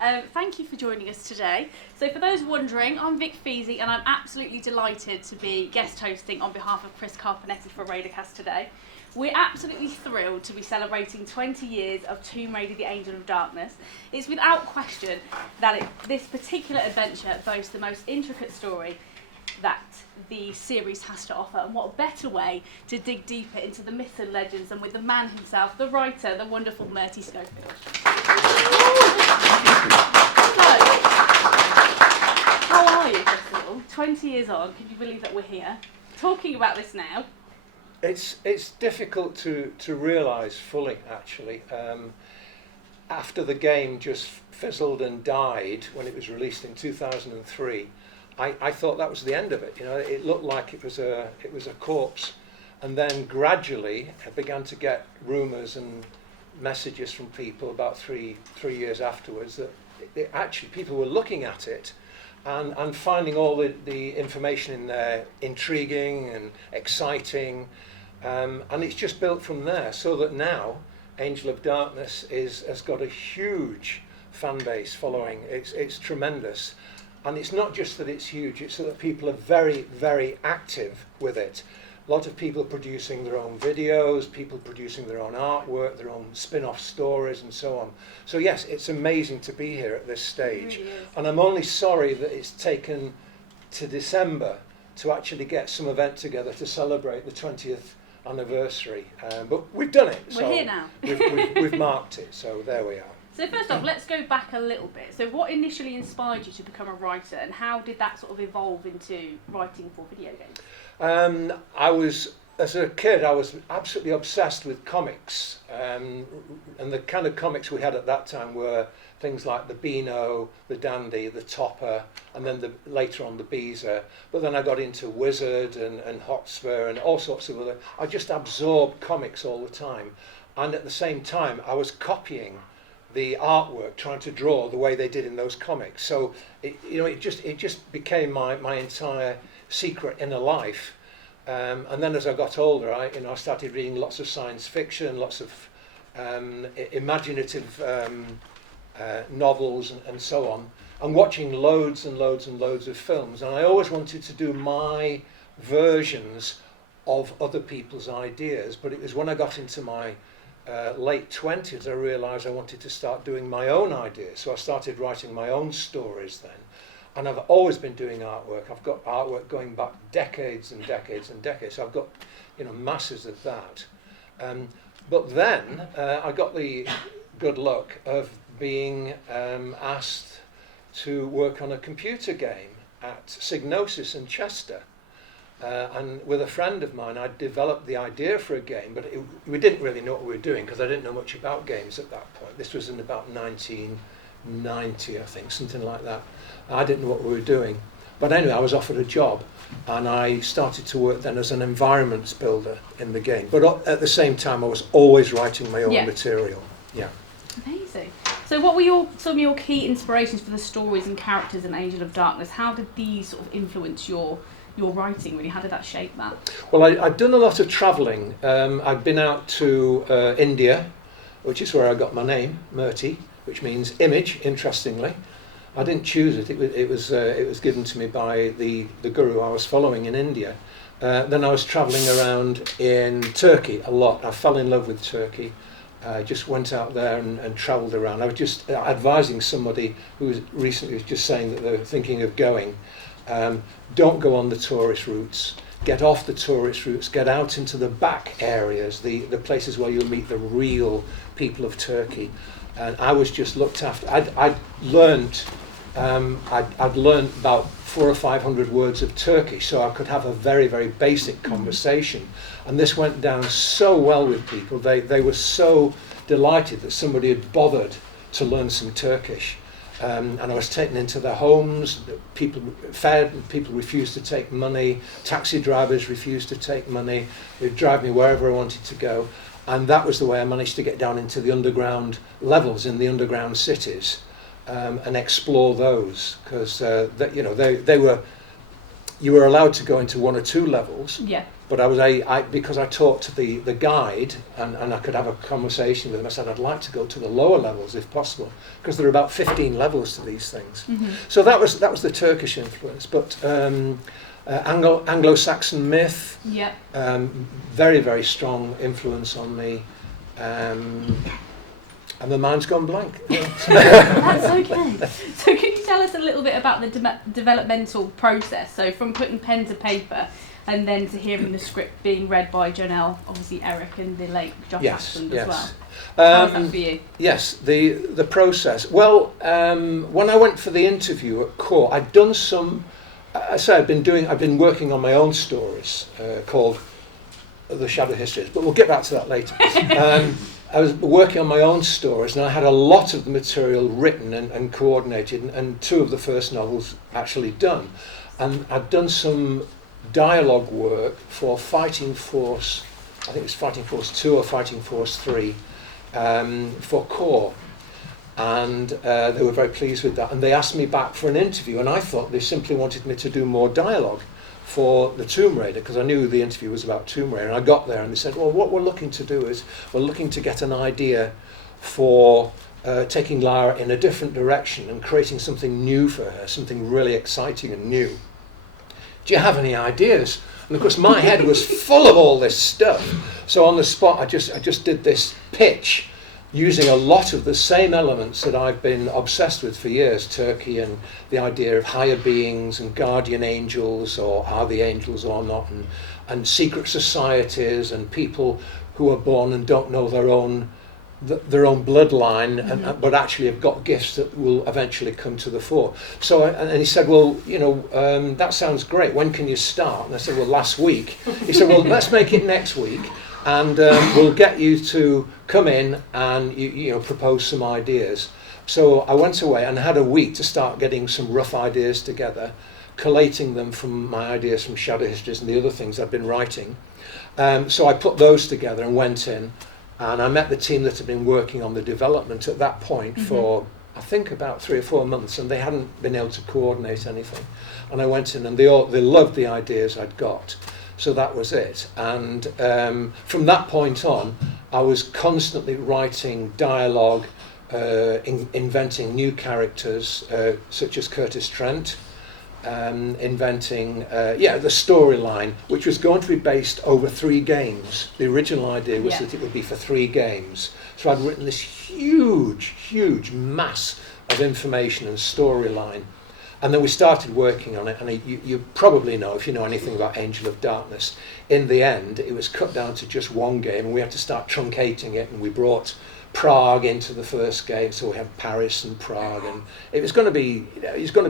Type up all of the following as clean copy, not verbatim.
Thank you for joining us today. So for those wondering, I'm Vic Pheasey and I'm absolutely delighted to be guest hosting on behalf of Chris Carpenetti for Raidercast today. We're absolutely thrilled to be celebrating 20 years of Tomb Raider: The Angel of Darkness. It's without question that this particular adventure boasts the most intricate story that the series has to offer, and what better way to dig deeper into the myths and legends than with the man himself, the writer, the wonderful Murti Schofield. So, how are you, first of all? 20 years on, can you believe that we're here talking about this now? It's difficult to realise fully, actually. After the game just fizzled and died when it was released in 2003, I thought that was the end of it. You know, it looked like it was a corpse, and then gradually I began to get rumours and messages from people about three years afterwards that actually people were looking at it and finding all the information in there intriguing and exciting, and it's just built from there. So that now Angel of Darkness has got a huge fan base following. It's tremendous. And it's not just that it's huge, it's that people are very, very active with it. A lot of people producing their own videos, people producing their own artwork, their own spin-off stories and so on. So yes, it's amazing to be here at this stage. It really is. And I'm only sorry that it's taken to December to actually get some event together to celebrate the 20th anniversary. But we've done it. We're here now. we've marked it, so there we are. So first off, let's go back a little bit. So what initially inspired you to become a writer, and how did that sort of evolve into writing for video games? As a kid, I was absolutely obsessed with comics. And the kind of comics we had at that time were things like the Beano, the Dandy, the Topper, and then later on the Beezer. But then I got into Wizard and Hotspur and all sorts of other... I just absorbed comics all the time. And at the same time, I was copying the artwork, trying to draw the way they did in those comics. So it just became my entire secret inner life. And then as I got older, I started reading lots of science fiction, lots of imaginative novels and so on, and watching loads and loads and loads of films. And I always wanted to do my versions of other people's ideas, but it was when I got into my late 20s I realised I wanted to start doing my own ideas. So I started writing my own stories then. And I've always been doing artwork. I've got artwork going back decades and decades and decades. So I've got masses of that. But then I got the good luck of being asked to work on a computer game at Signosis in Chester. And with a friend of mine, I developed the idea for a game, but we didn't really know what we were doing because I didn't know much about games at that point. This was in about 1990, I think, something like that. I didn't know what we were doing. But anyway, I was offered a job, and I started to work then as an environments builder in the game. But at the same time, I was always writing my own material. Yeah. Amazing. So what were some of your key inspirations for the stories and characters in Angel of Darkness? How did these sort of influence your writing, really? How did that shape that? Well, I'd done a lot of travelling. I'd been out to India, which is where I got my name, Murti, which means image, interestingly. I didn't choose it. It was given to me by the guru I was following in India. Then I was travelling around in Turkey a lot. I fell in love with Turkey. I just went out there and travelled around. I was just advising somebody who recently was just saying that they were thinking of going. Don't go on the tourist routes. Get off the tourist routes. Get out into the back areas, the places where you'll meet the real people of Turkey. And I was just looked after. I'd learned about 400 or 500 words of Turkish, so I could have a very, very basic conversation. And this went down so well with people. They were so delighted that somebody had bothered to learn some Turkish. And I was taken into their homes. People fed, people refused to take money. Taxi drivers refused to take money. They'd drive me wherever I wanted to go. And that was the way I managed to get down into the underground levels in the underground cities and explore those, because they were you were allowed to go into 1 or 2 levels. Yeah. But I because I talked to the guide and I could have a conversation with him, I said I'd like to go to the lower levels if possible, because there are about 15 levels to these things. So that was the Turkish influence. But Anglo-Saxon myth, very, very strong influence on me. And the mind's gone blank. That's okay. So can you tell us a little bit about the developmental process? So from putting pen to paper and then to hearing the script being read by Jonell, obviously Eric and the late Josh Ashland as well. How was that for you? Yes, the process. Well, when I went for the interview at Core, I'd done some. I've been working on my own stories called The Shadow Histories, but we'll get back to that later. I was working on my own stories, and I had a lot of the material written and coordinated, and 2 of the first novels actually done. And I'd done some dialogue work for Fighting Force, I think it was Fighting Force 2 or Fighting Force 3, for Core. And they were very pleased with that. And they asked me back for an interview, and I thought they simply wanted me to do more dialogue for the Tomb Raider, because I knew the interview was about Tomb Raider. And I got there and they said, well, what we're looking to do is we're looking to get an idea for taking Lara in a different direction and creating something new for her, something really exciting and new. Do you have any ideas? And of course my head was full of all this stuff. So on the spot I just did this pitch using a lot of the same elements that I've been obsessed with for years, Turkey and the idea of higher beings and guardian angels, or are the angels or not, and secret societies and people who are born and don't know their own bloodline, but actually have got gifts that will eventually come to the fore. So and he said, well, that sounds great, when can you start? And I said, well, last week. He said, well, let's make it next week, and we'll get you to come in and you propose some ideas. So I went away and had a week to start getting some rough ideas together, collating them from my ideas from Shadow Histories and the other things I've been writing. So I put those together and went in, and I met the team that had been working on the development at that point for, I think, about 3 or 4 months, and they hadn't been able to coordinate anything. And I went in, and they loved the ideas I'd got. So that was it. And from that point on, I was constantly writing dialogue, inventing new characters, such as Kurtis Trent, inventing the storyline, which was going to be based over 3 games. The original idea was that it would be for 3 games. So I'd written this huge mass of information and storyline. And then we started working on it, and you probably know, if you know anything about Angel of Darkness, in the end it was cut down to just 1 game, and we had to start truncating it, and we brought Prague into the first game, so we have Paris and Prague, and it was going to be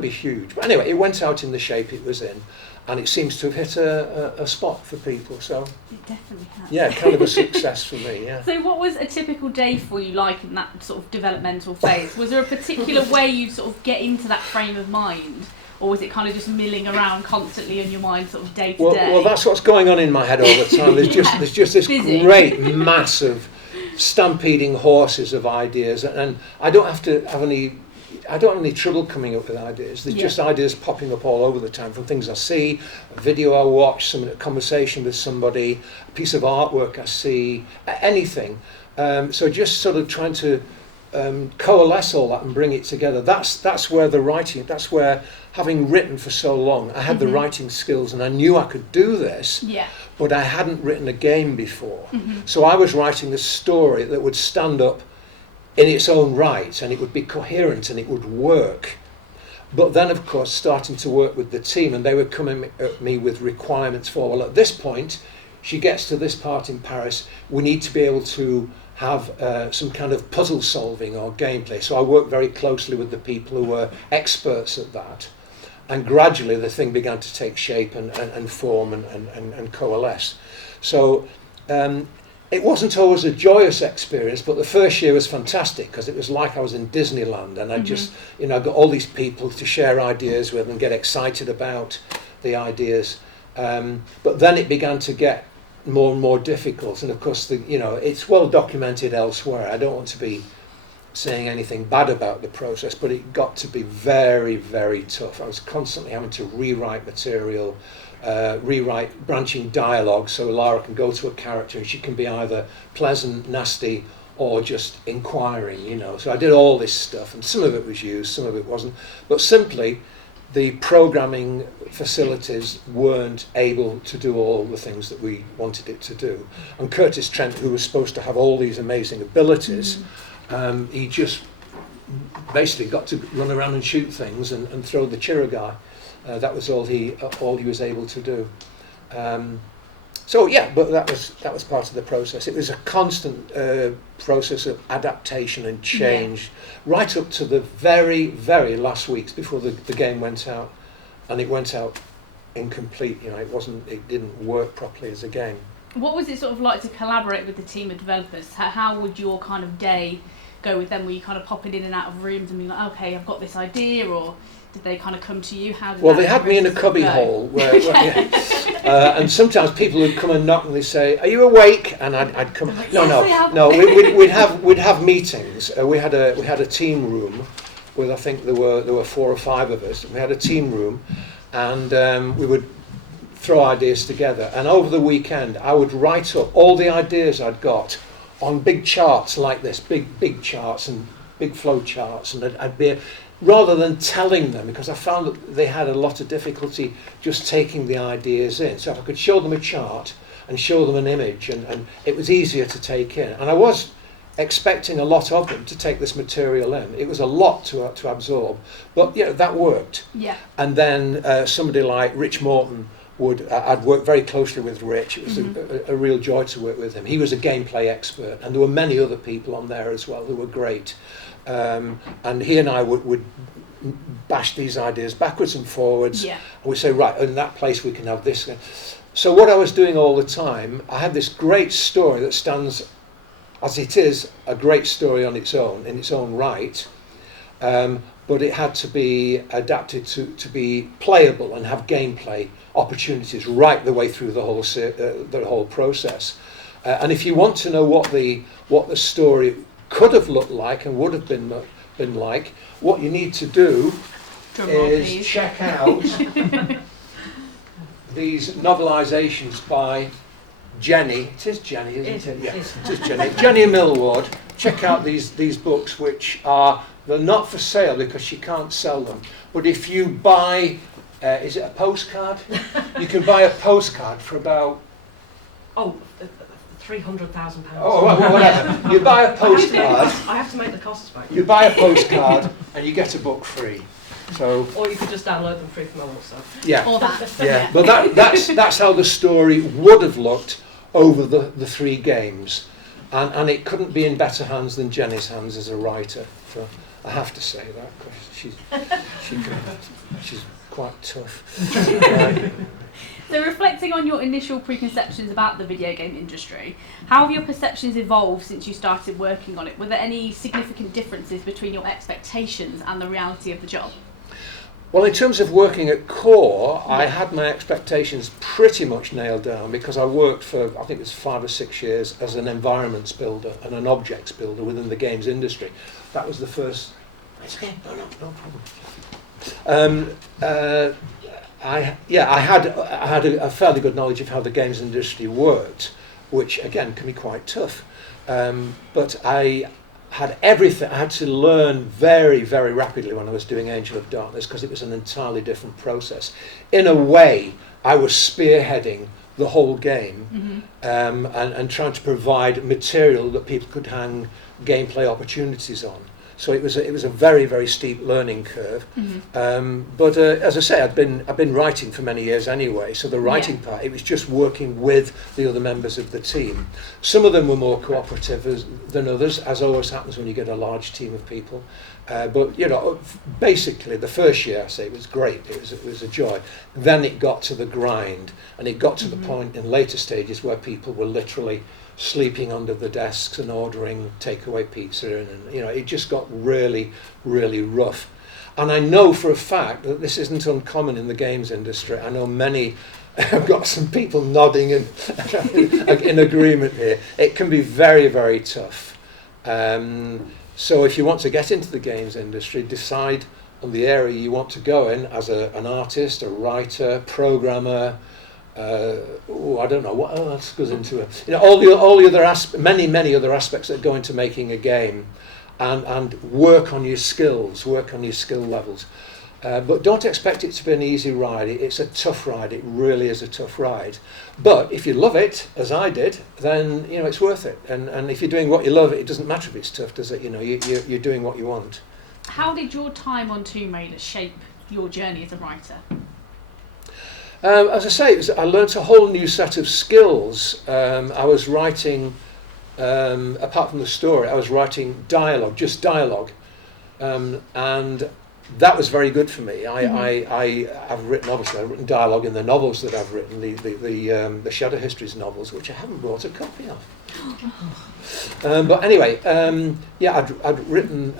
huge. But anyway, it went out in the shape it was in, and it seems to have hit a spot for people. So it definitely has. Yeah, kind of a success for me. Yeah. So what was a typical day for you like in that sort of developmental phase? Was there a particular way you sort of get into that frame of mind, or was it kind of just milling around constantly in your mind, sort of day to day? Well, that's what's going on in my head all the time. There's just this great mass of stampeding horses of ideas, and I don't have any trouble coming up with ideas. There's just ideas popping up all over the time, from things I see, a video I watch, a conversation with somebody, a piece of artwork I see, anything. So just sort of trying to coalesce all that and bring it together. That's where the writing, that's where, having written for so long, I had the writing skills and I knew I could do this, but I hadn't written a game before. So I was writing a story that would stand up in its own right, and it would be coherent and it would work. But then, of course, starting to work with the team, and they were coming at me with requirements for, well, at this point, she gets to this part in Paris, we need to be able to have some kind of puzzle solving or gameplay. So I worked very closely with the people who were experts at that. And gradually the thing began to take shape and form and coalesce. So it wasn't always a joyous experience, but the first year was fantastic because it was like I was in Disneyland, and I just, I got all these people to share ideas with and get excited about the ideas. But then it began to get more and more difficult, and of course, it's well documented elsewhere. I don't want to be saying anything bad about the process, but it got to be very, very tough. I was constantly having to rewrite material, rewrite branching dialogue so Lara can go to a character and she can be either pleasant, nasty, or just inquiring, you know. So I did all this stuff, and some of it was used, some of it wasn't. But simply, the programming facilities weren't able to do all the things that we wanted it to do. And Kurtis Trent, who was supposed to have all these amazing abilities, he just basically got to run around and shoot things and throw the chiragai. That was all he was able to do. So yeah, but that was part of the process. It was a constant process of adaptation and change, right up to the very, very last weeks before the game went out, and it went out incomplete. You know, it didn't work properly as a game. What was it sort of like to collaborate with the team of developers? How would your kind of day go with them? Were you kind of popping in and out of rooms and being like, okay, I've got this idea, or did they kind of come to you? How did they had me in a cubby hole where and sometimes people would come and knock and they'd say, "Are you awake?" And I'd come. Like, no. We'd have meetings. We had a team room with, I think there were 4 or 5 of us. We had a team room, and we would throw ideas together. And over the weekend, I would write up all the ideas I'd got on big charts like this, big charts and big flow charts, and I'd be, rather than telling them, because I found that they had a lot of difficulty just taking the ideas in. So if I could show them a chart and show them an image, and it was easier to take in. And I was expecting a lot of them to take this material in. It was a lot to absorb, but you know, that worked. Yeah. And then somebody like Rich Morton I'd worked very closely with Rich. It was a real joy to work with him. He was a gameplay expert, and there were many other people on there as well who were great. And he and I would bash these ideas backwards and forwards. Yeah. And we'd say, right, in that place we can have this. So what I was doing all the time, I had this great story that stands, as it is, a great story on its own, in its own right. But it had to be adapted to be playable and have gameplay opportunities right the way through the whole process. And if you want to know what the story could have looked like and would have been like, what you need to do is check out these novelisations by Jenny. It is Jenny, isn't it? Yeah, it is Jenny. Jenny Millward. Check out these books, which they're not for sale because she can't sell them. But if you buy, is it a postcard? You can buy a postcard for about £300,000. Oh, well, whatever. You buy a postcard. I have to make the costs back. You buy a postcard and you get a book free. So. Or you could just download them free from my website. Yeah. Or that. Yeah. But that's how the story would have looked over the 3 games, and it couldn't be in better hands than Jenny's hands as a writer. So I have to say that because she's quite tough. So reflecting on your initial preconceptions about the video game industry, how have your perceptions evolved since you started working on it? Were there any significant differences between your expectations and the reality of the job? Well, in terms of working at Core, I had my expectations pretty much nailed down because I worked for, I think it was 5 or 6 years as an environments builder and an objects builder within the games industry. That was the first. No problem. I had a fairly good knowledge of how the games industry worked, which again can be quite tough. But I had everything. I had to learn very, very rapidly when I was doing Angel of Darkness because it was an entirely different process. In a way, I was spearheading the whole game and trying to provide material that people could hang gameplay opportunities on. So it was a very, very steep learning curve. But as I say, I've been writing for many years anyway. So the writing part, it was just working with the other members of the team. Some of them were more cooperative than others, as always happens when you get a large team of people. But you know, basically the first year, I say, it was great. It was a joy. Then it got to the grind, and it got to the point in later stages where people were literally sleeping under the desks and ordering takeaway pizza, and you know, it just got really, really rough. And I know for a fact that this isn't uncommon in the games industry. I know many. I've got some people nodding in agreement here. It can be very, very tough. So if you want to get into the games industry, decide on the area you want to go in as an artist, a writer, programmer. I don't know what else goes into it. All the other many other aspects that go into making a game, and work on your skills, work on your skill levels. But don't expect it to be an easy ride. It's a tough ride. It really is a tough ride. But if you love it, as I did, then it's worth it. And if you're doing what you love, it doesn't matter if it's tough, does it? You're doing what you want. How did your time on Tomb Raider shape your journey as a writer? As I say, I learnt a whole new set of skills. I was writing, apart from the story, I was writing dialogue, just dialogue, and that was very good for me. I've written dialogue in the novels that I've written, the Shadow Histories novels, which I haven't brought a copy of. But anyway, I'd written,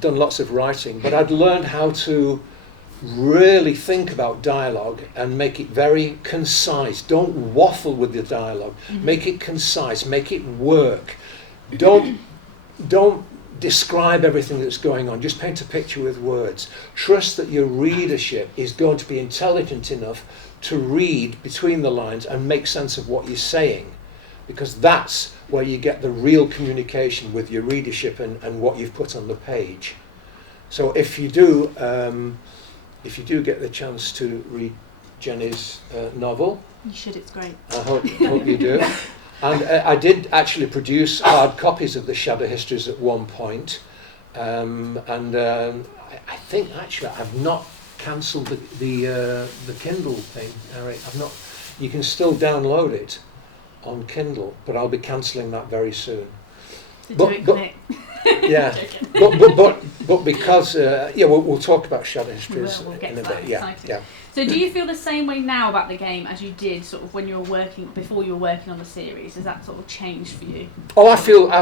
done lots of writing, but I'd learned how to really think about dialogue and make it very concise. Don't waffle with the dialogue. Make it concise. Make it work. Don't describe everything that's going on. Just paint a picture with words. Trust that your readership is going to be intelligent enough to read between the lines and make sense of what you're saying, because that's where you get the real communication with your readership and what you've put on the page. So if you do get the chance to read Jenny's novel, You should, it's great. I hope you do. And I did actually produce hard copies of the Shadow Histories at one point, and I think actually I've not cancelled the Kindle thing, Eric. I've not. You can still download it on Kindle, but I'll be cancelling that very soon. Yeah, but because we'll talk about Shadow Histories We'll get in a to that. bit. Yeah, Excited. yeah. So do you feel the same way now about the game as you did sort of when you were working, before you were working on the series? Has that sort of changed for you? Oh, I feel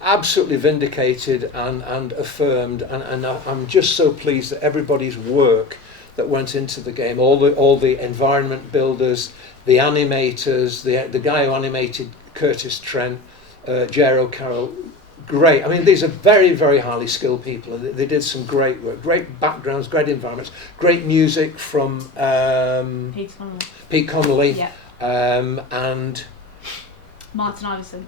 absolutely vindicated and affirmed, and I'm just so pleased that everybody's work that went into the game, all the environment builders, the animators, the guy who animated Kurtis Trent, J.R. O'Carroll, great. I mean, these are very, very highly skilled people. They did some great work, great backgrounds, great environments, great music from Pete Connolly, Yeah. And Martin Iverson.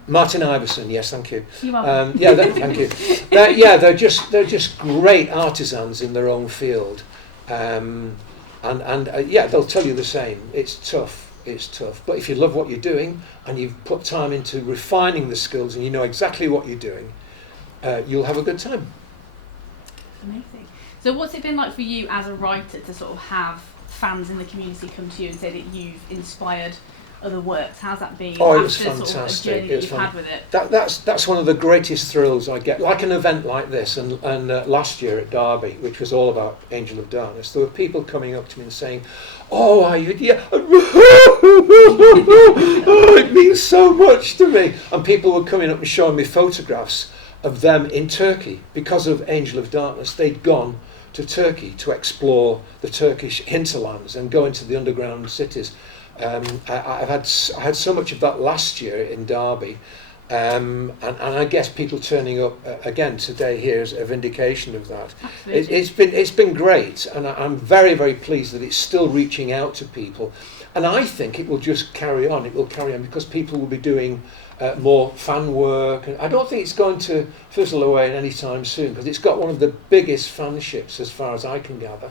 Yes, thank you. You're welcome. Thank you. They're just great artisans in their own field, and they'll tell you the same. It's tough. But if you love what you're doing and you've put time into refining the skills and you know exactly what you're doing, you'll have a good time. Amazing. So what's it been like for you as a writer to sort of have fans in the community come to you and say that you've inspired other works? How's that been? Oh, it was after fantastic. Sort of a journey that you've had with it? That's one of the greatest thrills I get. Like an event like this, and last year at Derby, which was all about Angel of Darkness, there were people coming up to me and saying, "Oh, it means so much to me." And people were coming up and showing me photographs of them in Turkey because of Angel of Darkness. They'd gone to Turkey to explore the Turkish hinterlands and go into the underground cities. I had so much of that last year in Derby, and I guess people turning up again today here is a vindication of that. It's been great, and I'm very, very pleased that it's still reaching out to people, and I think it will just carry on. It will carry on because people will be doing more fan work, and I don't think it's going to fizzle away anytime soon because it's got one of the biggest fanships as far as I can gather.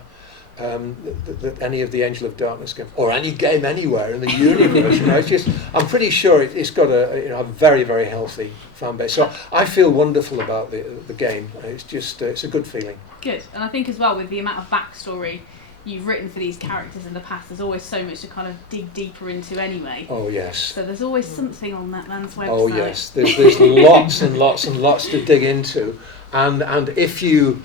Any of the Angel of Darkness game or any game anywhere in the universe, it's just, I'm pretty sure it's got a very, very healthy fan base. So I feel wonderful about the game. It's just it's a good feeling. Good, and I think as well with the amount of backstory you've written for these characters in the past, there's always so much to kind of dig deeper into anyway. Oh yes. So there's always something on that man's website. Oh yes, there's lots and lots and lots to dig into, and if you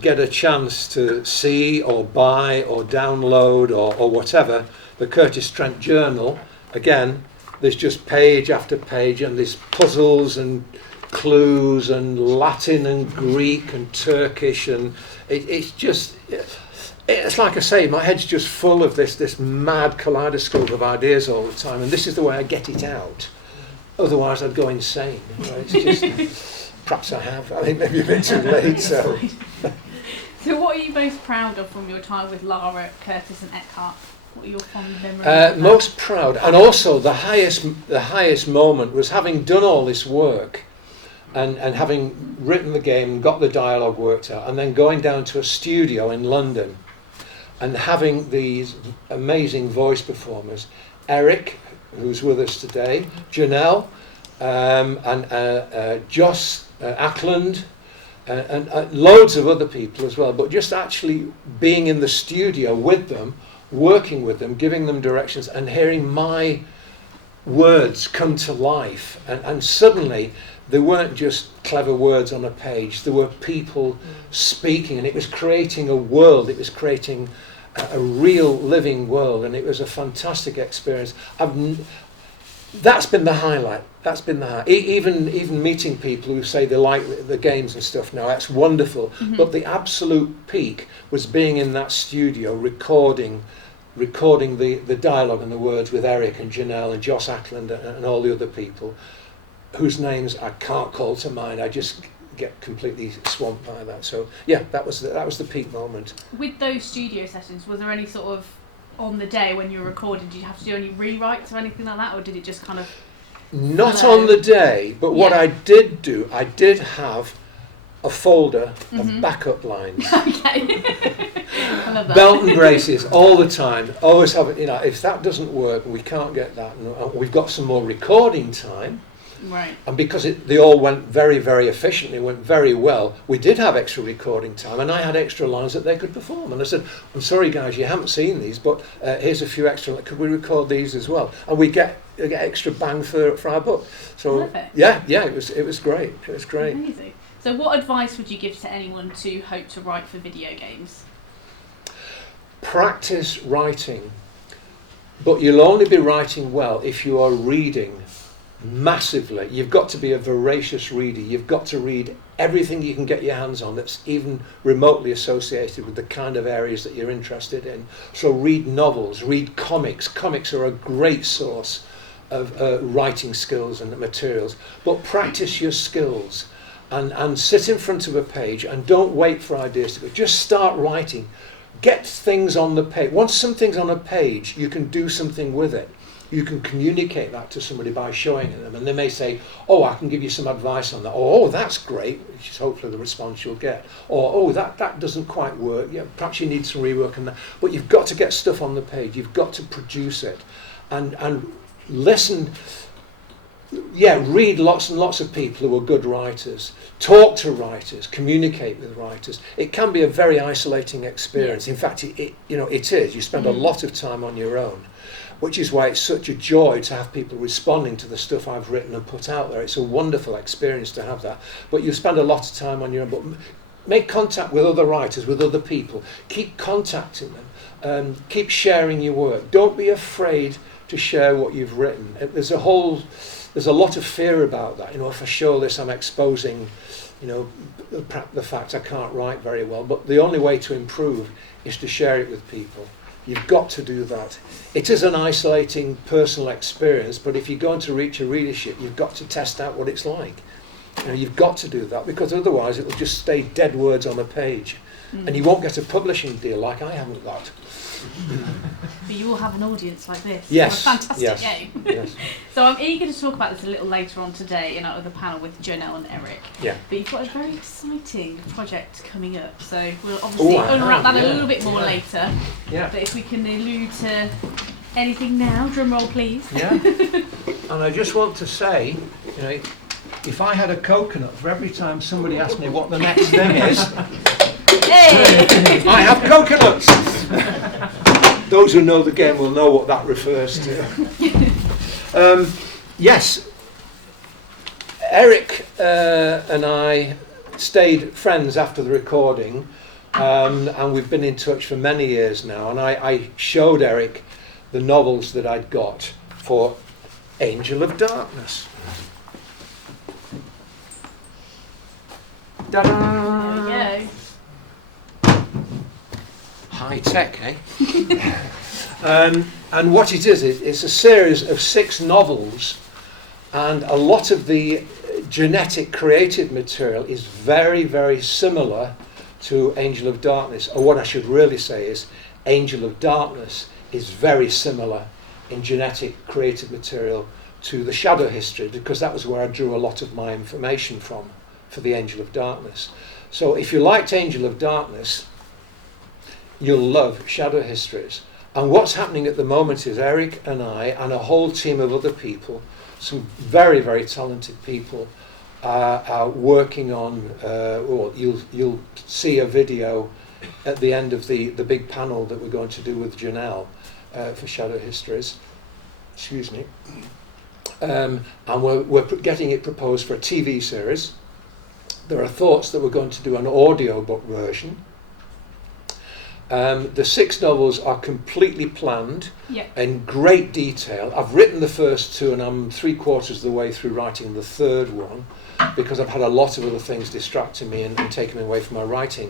get a chance to see or buy or download or whatever the Kurtis Trent journal, again there's just page after page and there's puzzles and clues and Latin and Greek and Turkish, and it's like I say, my head's just full of this mad kaleidoscope of ideas all the time, and this is the way I get it out. Otherwise I'd go insane. It's just perhaps I have. I think maybe a bit too late. So, So what are you most proud of from your time with Lara, Kurtis and Eckhart? What are your fond memories? most proud, and also the highest moment was having done all this work, and having written the game, got the dialogue worked out, and then going down to a studio in London, and having these amazing voice performers, Eric, who's with us today, Jonell, and Joss Ackland, and loads of other people as well, but just actually being in the studio with them, working with them, giving them directions, and hearing my words come to life. And suddenly, they weren't just clever words on a page, there were people speaking, and it was creating a world, it was creating a real living world, and it was a fantastic experience. That's been the highlight. That's been the highlight. Even meeting people who say they like the games and stuff now, that's wonderful. Mm-hmm. But the absolute peak was being in that studio, recording the dialogue and the words with Eric and Jonell and Joss Ackland and all the other people, whose names I can't call to mind. I just get completely swamped by that. So yeah, that was the peak moment. With those studio sessions, was there any sort of, on the day when you were recording, did you have to do any rewrites or anything like that, or did it just kind of... Not Hello. on the day, but what Yeah. I did do, I did have a folder Mhm. of backup lines. Okay. I love that. Belt and braces all the time. Always have it, if that doesn't work, we can't get that, and we've got some more recording time. Right. And because they all went very, very efficiently, went very well, we did have extra recording time, and I had extra lines that they could perform. And I said, I'm sorry guys, you haven't seen these, but here's a few extra, could we record these as well? And we get extra bang for our buck. So Perfect. yeah, it was great. It was great. Amazing. So what advice would you give to anyone to hope to write for video games? Practice writing, but you'll only be writing well if you are reading massively. You've got to be a voracious reader. You've got to read everything you can get your hands on that's even remotely associated with the kind of areas that you're interested in. So read novels, read comics. Comics are a great source of writing skills and materials. But practice your skills and sit in front of a page and don't wait for ideas to go. Just start writing. Get things on the page. Once something's on a page, you can do something with it. You can communicate that to somebody by showing it them, and they may say, oh, I can give you some advice on that, or oh, that's great, which is hopefully the response you'll get, or oh, that doesn't quite work, yeah, perhaps you need some rework on that. But you've got to get stuff on the page, you've got to produce it, and listen. Yeah, read lots and lots of people who are good writers. Talk to writers. Communicate with writers. It can be a very isolating experience. In fact, it is. You spend a lot of time on your own, which is why it's such a joy to have people responding to the stuff I've written and put out there. It's a wonderful experience to have that. But you spend a lot of time on your own. But make contact with other writers, with other people. Keep contacting them. Keep sharing your work. Don't be afraid to share what you've written. There's a lot of fear about that. If I show this, I'm exposing, the fact I can't write very well. But the only way to improve is to share it with people. You've got to do that. It is an isolating personal experience, but if you're going to reach a readership, you've got to test out what it's like. You've got to do that, because otherwise it'll just stay dead words on a page. And you won't get a publishing deal like I haven't got. But you will have an audience like this. Yes. What a fantastic game. Yes. So I'm eager to talk about this a little later on today in our other panel with Jonell and Eric. Yeah. But you've got a very exciting project coming up, so we'll obviously unwrap that a little bit more later. Yeah. But if we can allude to anything now, drum roll please. Yeah. And I just want to say, if I had a coconut for every time somebody asked me what the next thing is, Hey! I have coconuts. Those who know the game will know what that refers to. Yes, Eric and I stayed friends after the recording, and we've been in touch for many years now. And I showed Eric the novels that I'd got for Angel of Darkness. Ta-da! There we go. High tech, eh? And what it is, it's a series of 6 novels, and a lot of the genetic created material is very, very similar to Angel of Darkness. Or what I should really say is Angel of Darkness is very similar in genetic created material to the Shadow History, because that was where I drew a lot of my information from for the Angel of Darkness. So if you liked Angel of Darkness, you'll love Shadow Histories. And what's happening at the moment is Eric and I and a whole team of other people, some very, very talented people, are working on, you'll see a video at the end of the big panel that we're going to do with Jonell for Shadow Histories. Excuse me. And we're getting it proposed for a TV series. There are thoughts that we're going to do an audiobook version. The 6 novels are completely planned in great detail. I've written the first 2 and I'm 3/4 of the way through writing the 3rd one, because I've had a lot of other things distracting me and taking me away from my writing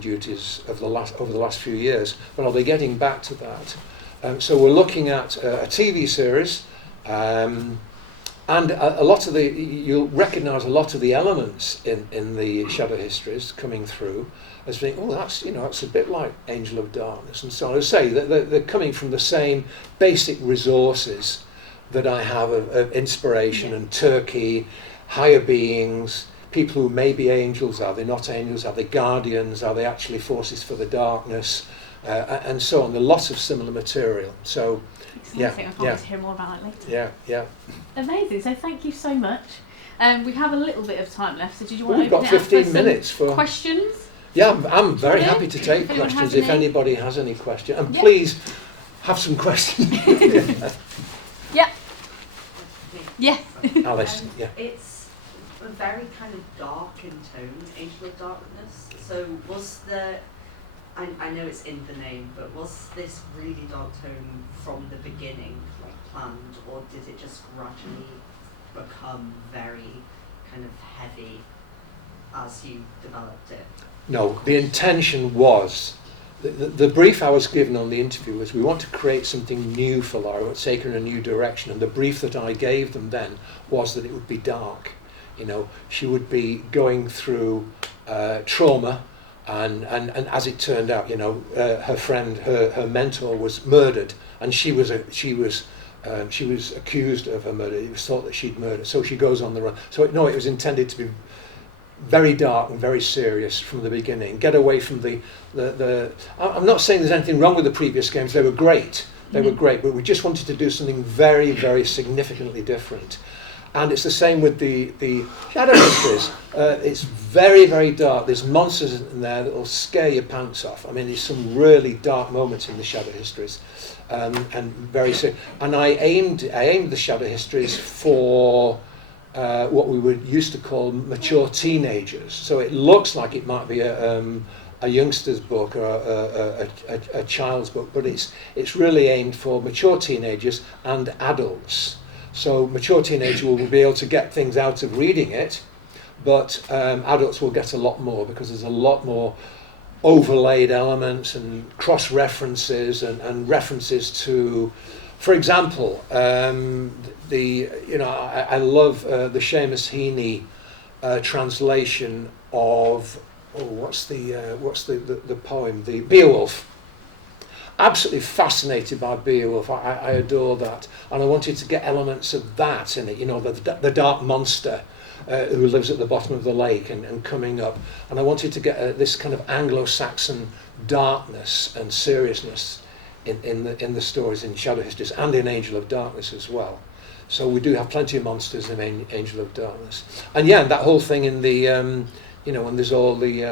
duties over the last few years. But I'll be getting back to that. So we're looking at a TV series, and a lot of you'll recognise a lot of the elements in the Shadow Histories coming through as being, that's a bit like Angel of Darkness and so on. I say that they're coming from the same basic resources that I have of inspiration and Turkey, higher beings, people who may be angels. Are they not angels? Are they guardians? Are they actually forces for the darkness? And so on. There are lots of similar material. So, I can't wait to hear more about it later. Yeah. Amazing. So thank you so much. We have a little bit of time left. So did you want to We've open got it up 15 for minutes some for questions? Yeah, I'm very happy to take If anyone questions has if any. anybody has any questions. And please have some questions. Yeah. Alice, yeah. It's a very kind of dark in tone, Angel of Darkness. So was there, I know it's in the name, but was this really dark tone from the beginning, like planned, or did it just gradually become very kind of heavy as you developed it? No, the intention was, the brief I was given on the interview was, we want to create something new for Lara, we want to take her in a new direction, and the brief that I gave them then was that it would be dark. She would be going through trauma, and as it turned out, her friend, her mentor was murdered, and she was accused of her murder. It was thought that she'd murdered, so she goes on the run. So it was intended to be very dark and very serious from the beginning. Get away from the I'm not saying there's anything wrong with the previous games. They were great. They were great, but we just wanted to do something very, very significantly different. And it's the same with the Shadow Histories. It's very, very dark. There's monsters in there that will scare your pants off. I mean, there's some really dark moments in the Shadow Histories, and very serious. And I aimed the Shadow Histories for what we would used to call mature teenagers. So it looks like it might be a youngster's book or a child's book, but it's really aimed for mature teenagers and adults. So mature teenagers will be able to get things out of reading it, but adults will get a lot more, because there's a lot more overlaid elements and cross-references and references to, for example, I love the Seamus Heaney translation of what's the poem, the Beowulf. Absolutely fascinated by Beowulf. I adore that, and I wanted to get elements of that in it. The dark monster who lives at the bottom of the lake and coming up, and I wanted to get this kind of Anglo-Saxon darkness and seriousness in the stories in Shadow Histories and in Angel of Darkness as well. So we do have plenty of monsters in Angel of Darkness, and that whole thing in the when there's all the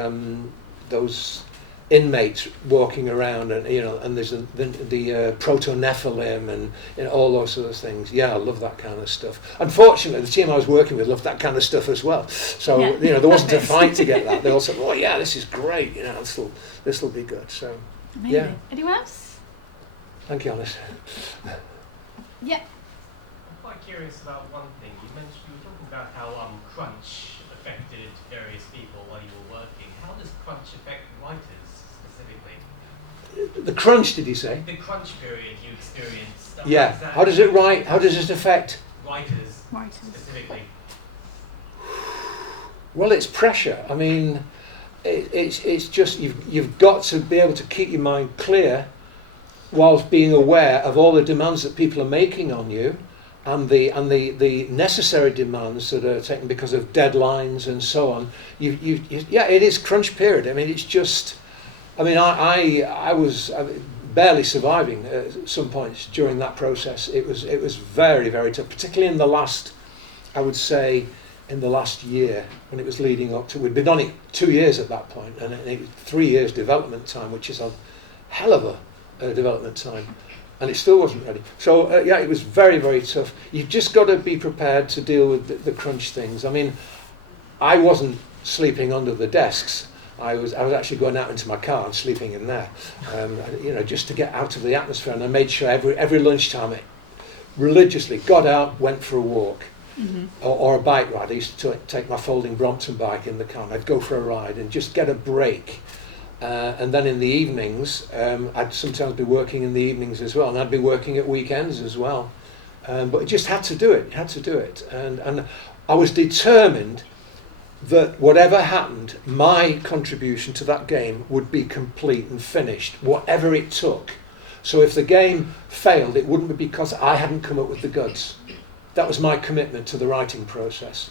those inmates walking around, and there's the proto-Nephilim and all those sort of things. I love that kind of stuff. Unfortunately, the team I was working with loved that kind of stuff as well. So there wasn't a fight to get that. They all said, "Oh yeah, this is great. This will be good." So amazing. Anyone else? Thank you, Alice. Yeah. I'm quite curious about one thing. You were talking about how crunch affected various people while you were working. How does crunch affect writers specifically? The crunch, did you say? The crunch period you experienced. Yeah. How does it affect? writers Writers. specifically? Well, it's pressure. I mean, it's just you've got to be able to keep your mind clear whilst being aware of all the demands that people are making on you, and the necessary demands that are taken because of deadlines and so on. Yeah, it is crunch period. I mean, it's just. I mean, I was barely surviving at some points during that process. It was very, very tough, particularly in the last, I would say, in the last year when it was leading up to. We'd been on it 2 years at that point, and it was 3 years development time, which is a hell of a development time, and it still wasn't ready. So yeah, it was very, very tough. You've just got to be prepared to deal with the crunch things. I mean, I wasn't sleeping under the desks. I was actually going out into my car and sleeping in there, just to get out of the atmosphere. And I made sure every lunchtime, I religiously got out, went for a walk, or a bike ride. I used to take my folding Brompton bike in the car, and I'd go for a ride and just get a break. And then in the evenings, I'd sometimes be working in the evenings as well, and I'd be working at weekends as well. But I just had to do it, and I was determined that whatever happened, my contribution to that game would be complete and finished, whatever it took. So if the game failed, it wouldn't be because I hadn't come up with the goods. That was my commitment to the writing process.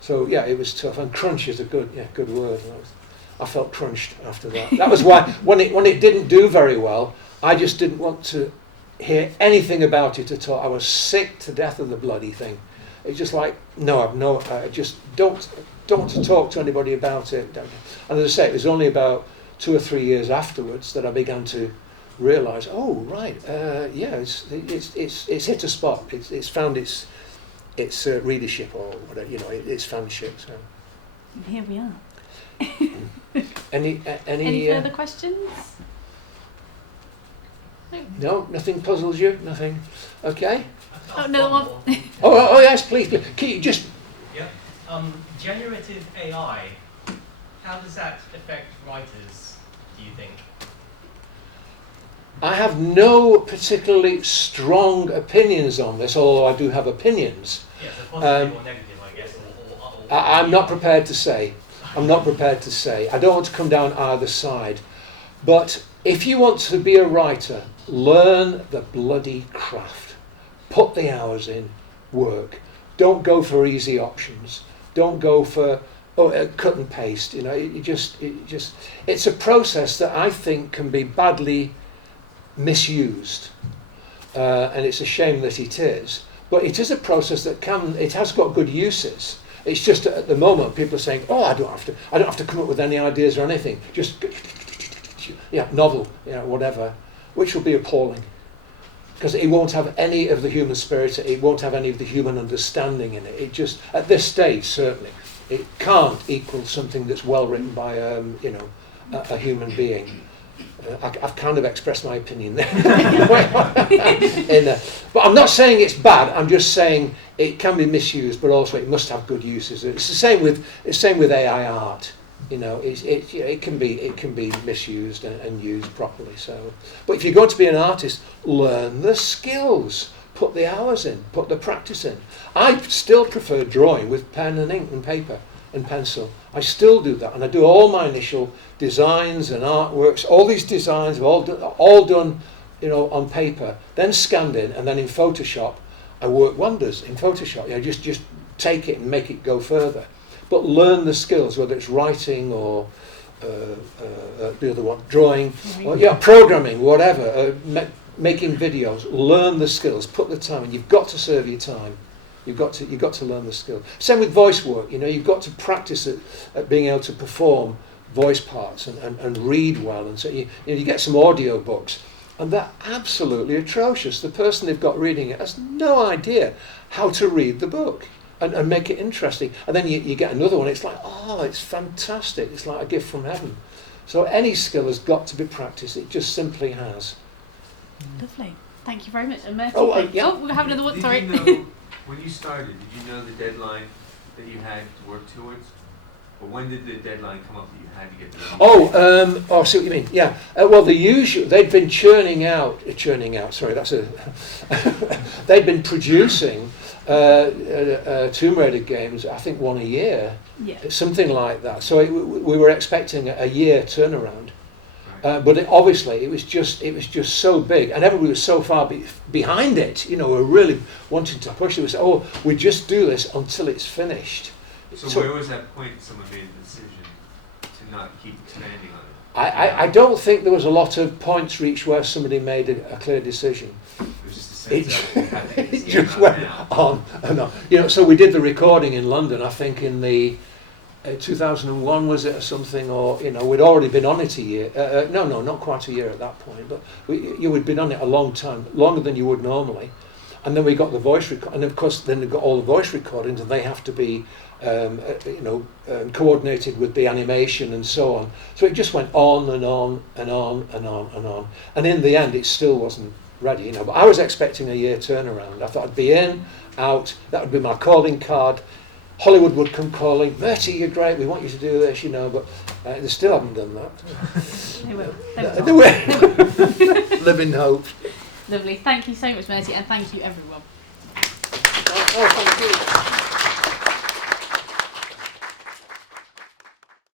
So yeah, it was tough, and crunch is a good word. I felt crunched after that. That was why when it didn't do very well, I just didn't want to hear anything about it at all. I was sick to death of the bloody thing. It's just like I just don't want to talk to anybody about it. And as I say, it was only about 2 or 3 years afterwards that I began to realise, oh right, it's hit a spot. It's found its readership, or whatever, its fanship. So. And here we are. Any further questions? No, nothing puzzles you. Nothing. Okay. Oh, another one. Oh yes, please. Can you just. Yeah. Generative AI. How does that affect writers, do you think? I have no particularly strong opinions on this, although I do have opinions. Yes, yeah, so positive or negative, I guess. I'm not prepared to say. I don't want to come down either side. But if you want to be a writer, learn the bloody craft. Put the hours in, work. Don't go for easy options. Don't go for cut and paste. It's a process that I think can be badly misused, and it's a shame that it is. But it is a process that has got good uses. It's just at the moment people are saying, "Oh, I don't have to come up with any ideas or anything. Just novel, whatever," which will be appalling, because it won't have any of the human spirit. It won't have any of the human understanding in it. It just, at this stage, certainly, it can't equal something that's well written by a human being. I've kind of expressed my opinion there. But I'm not saying it's bad. I'm just saying it can be misused, but also it must have good uses. It's the same with AI art. It can be misused and used properly. So, but if you're going to be an artist, learn the skills, put the hours in, put the practice in. I still prefer drawing with pen and ink and paper and pencil. I still do that, and I do all my initial designs and artworks. All these designs are all done, on paper, then scanned in, and then in Photoshop, I work wonders in Photoshop. Just take it and make it go further. But learn the skills, whether it's writing or the other one, drawing, or programming, whatever, making videos. Learn the skills, put the time in. You've got to serve your time. You've got to learn the skill. Same with voice work. You've got to practice at being able to perform voice parts and read well. And so you get some audio books, and they're absolutely atrocious. The person they've got reading it has no idea how to read the book and make it interesting. And then you get another one. It's like, it's fantastic. It's like a gift from heaven. So any skill has got to be practiced. It just simply has. Lovely. Thank you very much. And Murti, yeah. we have another one. Sorry. Did you know, when you started, did you know the deadline that you had to work towards? Or when did the deadline come up that you had to get to the I see what you mean. Yeah. Well, they'd been churning out. Sorry, they'd been producing Tomb Raider games, I think 1 a year, Yeah. something like that. So we were expecting a year turnaround. But obviously it was just so big, and everybody was so far behind it. You know, we were really wanting to push it. We said, "Oh, we just do this until it's finished." So where was that point someone made the decision to not keep expanding on it? I don't think there was a lot of points reached where somebody made a clear decision. It was just the sense that we had to get this It game just out went now. on and on. You know, so we did the recording in London. I think in the 2001 was it or something, or you know, we'd already been on it a year. No, not quite a year at that point, but we'd been on it a long time, longer than you would normally. And then we got the voice and of course then we got all the voice recordings, and they have to be coordinated with the animation and so on. So it just went on and on and on and on and on. And in the end, it still wasn't ready. You know, but I was expecting a year turnaround. I thought I'd be in, out. That would be my calling card. Hollywood would come calling, Murti, you're great, we want you to do this, you know, but they still haven't done that. They will. They will. Live in hope. Lovely. Thank you so much, Murti, and thank you, everyone. Oh, thank you.